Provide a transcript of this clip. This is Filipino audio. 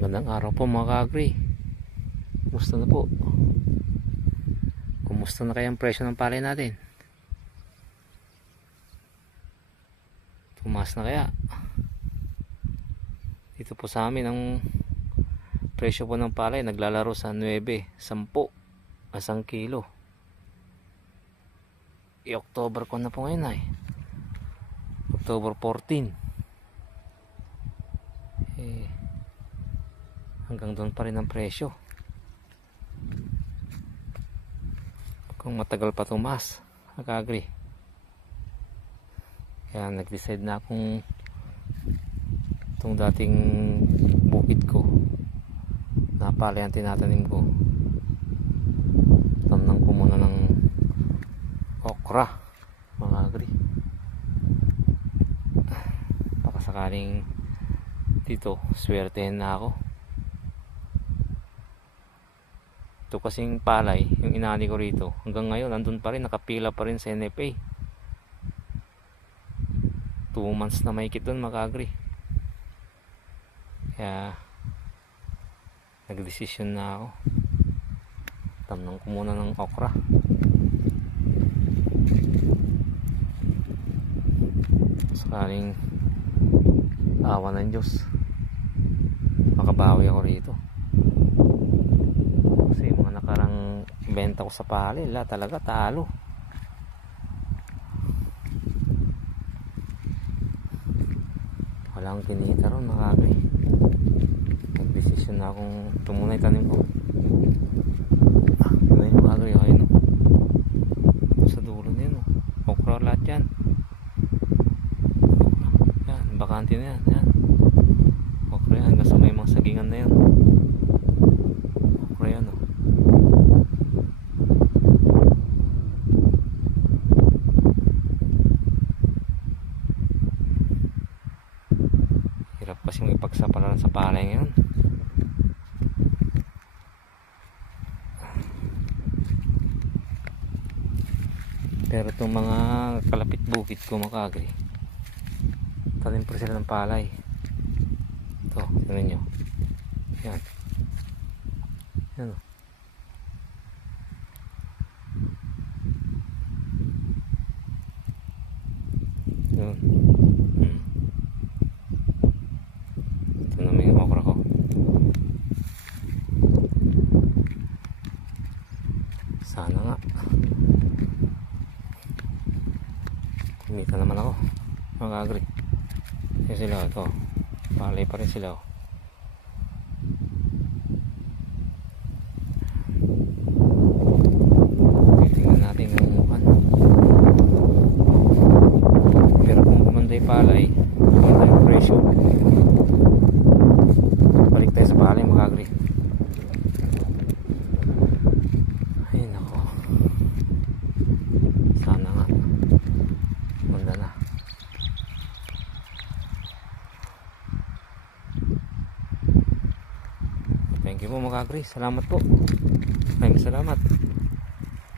Magandang araw po mga ka-agri. Kumusta na po? Kumusta na kaya ang presyo ng palay natin? Tumaas na kaya? Dito po sa amin ang presyo po ng palay naglalaro sa 9, 10, asang kilo. I-October ko na po ngayon ay. October 14. Eh, hanggang doon pa rin ang presyo. Kung matagal pa tumas nag-agree. Kaya nag-decide na akong itong dating bukid ko. Napalay ang tinatanim ko. Tamnang ko muna ng okra. Mga agree baka sakaling dito swertehin na ako ito kasing palay yung inani ko rito. Hanggang ngayon andun pa rin nakapila pa rin sa NFA 2 months na mahigit dun makagri kaya nagdesisyon na ako. Tamnang ko muna ng okra. Sakaling awa ng Diyos. Makabawi ako rito kasi yung mga nakarang benta ko sa palay la talaga talo. Walang kinita ron makakay nagdesisyon na akong tumunay tanim ko. Ah yung makakay ayun o sa dulo na yun o okra lahat yan. Okra yan bakante na yan hanggang sa may mga sagingan na yan okra yan o hirap kasi may pagsapalaran sa palay ngayon. Pero itong mga kalapit bukid ko makagri tanim pa sila ng palay. Ito tingnan nyo. Yan. Yan o yun. Hmm. ito naman yung okra ko sana nga. Kumita naman ako agri kasi sila ito. Palay pa rin sila oh. titingnan natin yung mukan pero kung kumanda yung palay kumanda yung presyo balik tayo sa palay mga agri ay nako sana nga Ganda na. Thank you po mga agri. Salamat po. Maraming salamat.